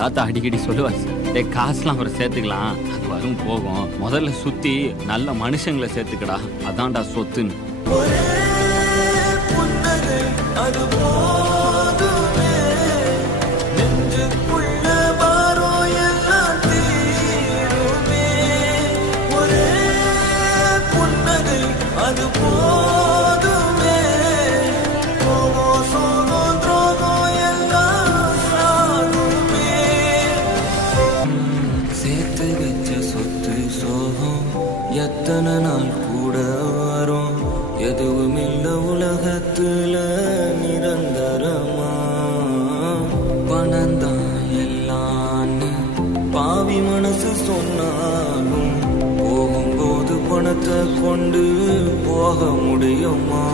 தாத்தா அடிக்கடி சொல்லுவார் சார், காசுலாம் அப்புறம் சேர்த்துக்கலாம், அது வரும் போகும், முதல்ல சுத்தி நல்ல மனுஷங்களை சேர்த்துக்கடா, அதான்டா சொத்துன்னு. சேர்த்து வச்ச சொத்து சோகம் எத்தனை நாள் கூட வரும், எதுவும் இல்ல உலகத்துல நிரந்தரமா. பணந்தான் எல்லான்னு பாவி மனசு சொன்னாலும் போகும்போது பணத்தை கொண்டு போக முடியுமா?